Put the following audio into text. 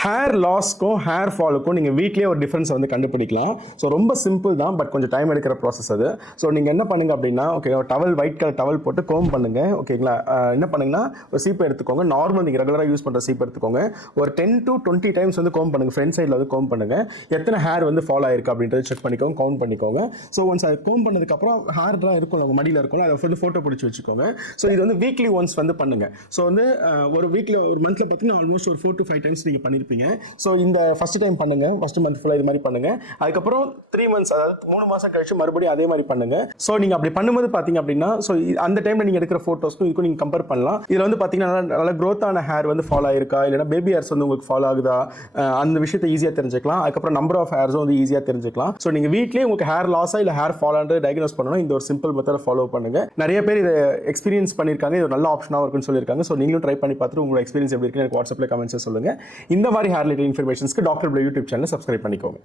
Hair லாஸ்க்கும் hair ஃபாலுக்கும் நீங்கள் வீட்லேயே ஒரு டிஃப்ரென்ஸ் வந்து கண்டுபிடிக்கலாம். ஸோ ரொம்ப சிம்பிள் தான், பட் கொஞ்சம் டைம் எடுக்கிற ப்ராசஸ் அது. ஸோ நீங்கள் என்ன பண்ணுங்க அப்படின்னா, okay, towel white colour towel போட்டு கோம் பண்ணுங்க. ஓகேங்களா? என்ன பண்ணுங்கன்னா, ஒரு சீப்பை எடுத்துக்கோங்க. நார்மல் நீங்கள் ரெகுலராக யூஸ் பண்ணுற சீப்பை எடுத்துக்கோங்க. ஒரு 10 to 20 டைம்ஸ் வந்து கோம் பண்ணுங்க. ஃப்ரண்ட் சைடில் வந்து கோம் பண்ணுங்க. எத்தனை ஹேர் வந்து ஃபாலோ ஆயிருக்கு அப்படின்றது செக் பண்ணிக்கோங்க, கவுண்ட் பண்ணிக்கோங்க. ஸோ ஒன்ஸ் அது கோம் பண்ணதுக்கப்புறம் ஹேர்லாம் இருக்கும், உங்கள் மடியில் இருக்கும், அதை வந்து ஃபோட்டோ பிடிச்சி வச்சுக்கோங்க. ஸோ இது வந்து வீக்லி ஒன்ஸ் வந்து பண்ணுங்க. ஸோ வந்து ஒரு வீக்கில் ஒரு மந்த்தில் பார்த்தீங்கன்னா ஆல்மோஸ்ட் ஒரு 4 to 5 டைம்ஸ் நீங்கள் பண்ணியிருப்பீங்க. ஸோ இந்த ஃபர்ஸ்ட் டைம் பண்ணுங்க, ஃபர்ஸ்ட் மந்த் ஃபுல்லாக இது மாதிரி பண்ணுங்க. அதுக்கப்புறம் 3 months, அதாவது 3 மாதம் கழிச்சு மறுபடியும் அதே மாதிரி பண்ணுங்க. ஸோ நீங்கள் அப்படி பண்ணும்போது பார்த்தீங்க அப்படின்னா, ஸோ அந்த டைமில் நீங்கள் எடுக்கிற ஃபோட்டோஸ்க்கும் இதுக்கும் நீங்கள் கம்பேர் பண்ணலாம். இதில் வந்து பார்த்தீங்கன்னா நல்ல க்ரோத்தான ஹேர் வந்து ஃபாலோ ஆயிருக்கா, இல்லைனா பேபி ஹேர்ஸ் வந்து உங்களுக்கு ஃபாலோ ஆகுதா, அந்த விஷயத்தை ஈஸியாக தெரிஞ்சுக்கலாம். அதுக்கப்புறம் நம்பர் ஆஃப் ஹேர்ஸும் வந்து ஈஸியாக தெரிஞ்சுக்கலாம். ஸோ நீங்கள் வீட்லேயே உங்களுக்கு ஹேர் லாஸா இல்லை ஹேர் ஃபாலான்றது டயக்னோஸ் பண்ணணும். இந்த ஒரு சிம்பிள் மெத்தடை ஃபாலோ பண்ணுங்க. நிறைய பேர் இதை எக்ஸ்பீரியன்ஸ் பண்ணியிருக்காங்க. இது ஒரு நல்ல ஆப்ஷனாக இருக்குன்னு சொல்லியிருக்காங்க. ஸோ நீங்களும் ட்ரை பண்ணி பார்த்துட்டு உங்களோட எக்ஸ்பீரியன்ஸ் எப்படி இருக்குன்னு எனக்கு வாட்ஸ்அப்பில் கமெண்ட்ஸை சொல்லுங்கள். இந்த மாதிரி ஹேர் ரிலேட்டட் இன்ஃபர்மேஷன்ஸ்க்கு டாக்டர் யூடியூப் சேனல் சப்ஸ்கிரைப் பண்ணிக்கோங்க.